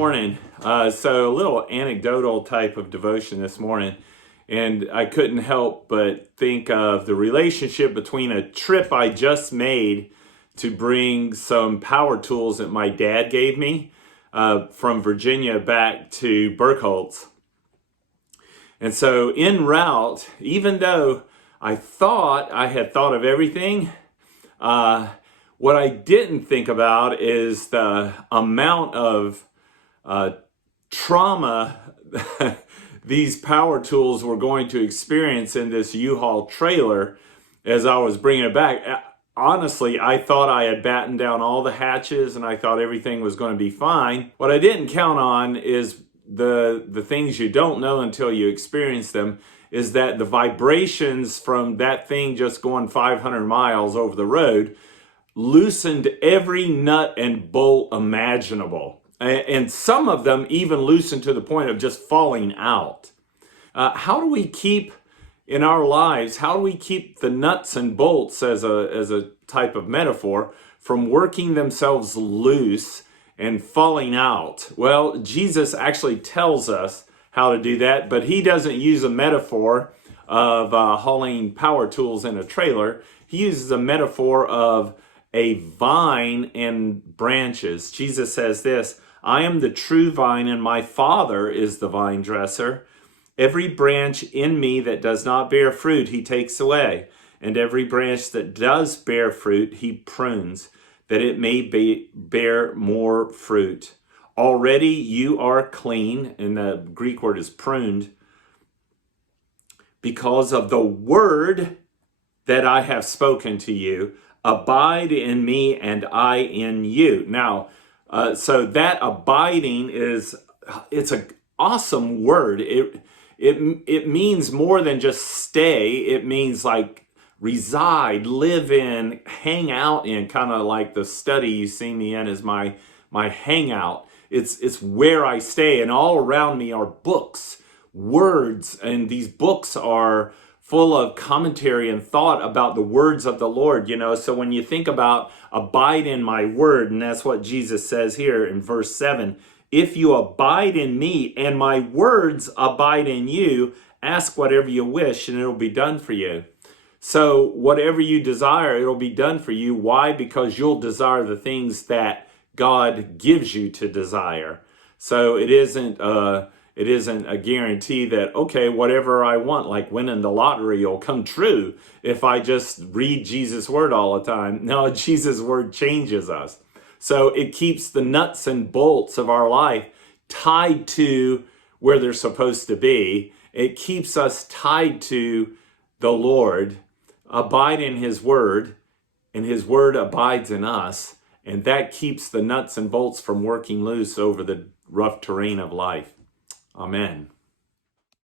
morning. So a little anecdotal type of devotion this morning. And I couldn't help but think of the relationship between a trip I just made to bring some power tools that my dad gave me from Virginia back to Burkholz. And so en route, even though I thought I had thought of everything, what I didn't think about is the amount of trauma these power tools were going to experience in this U-Haul trailer as I was bringing it back. Honestly, I thought I had battened down all the hatches and I thought everything was going to be fine. What I didn't count on is the things you don't know until you experience them, is that the vibrations from that thing just going 500 miles over the road loosened every nut and bolt imaginable. And some of them even loosened to the point of just falling out. How do we keep in our lives, how do we keep the nuts and bolts, as a type of metaphor, from working themselves loose and falling out? Well, Jesus actually tells us how to do that, but he doesn't use a metaphor of hauling power tools in a trailer. He uses a metaphor of a vine and branches. Jesus says this, "I am the true vine and my Father is the vine dresser. Every branch in me that does not bear fruit, he takes away. And every branch that does bear fruit, he prunes, that it may bear more fruit. Already you are clean," and the Greek word is pruned, "because of the word that I have spoken to you. Abide in me and I in you." Now, so that abiding it's an awesome word. It means more than just stay. It means like reside, live in, hang out in, kind of like the study you see me in is my hangout. It's where I stay, and all around me are books, words, and these books are full of commentary and thought about the words of the Lord, So when you think about abide in my word, and that's what Jesus says here in verse 7, "If you abide in me and my words abide in you, ask whatever you wish and it'll be done for you." So whatever you desire, it'll be done for you. Why? Because you'll desire the things that God gives you to desire. So it isn't a guarantee that, okay, whatever I want, like winning the lottery, will come true if I just read Jesus' word all the time. No, Jesus' word changes us. So it keeps the nuts and bolts of our life tied to where they're supposed to be. It keeps us tied to the Lord, abide in his word, and his word abides in us. And that keeps the nuts and bolts from working loose over the rough terrain of life. Amen.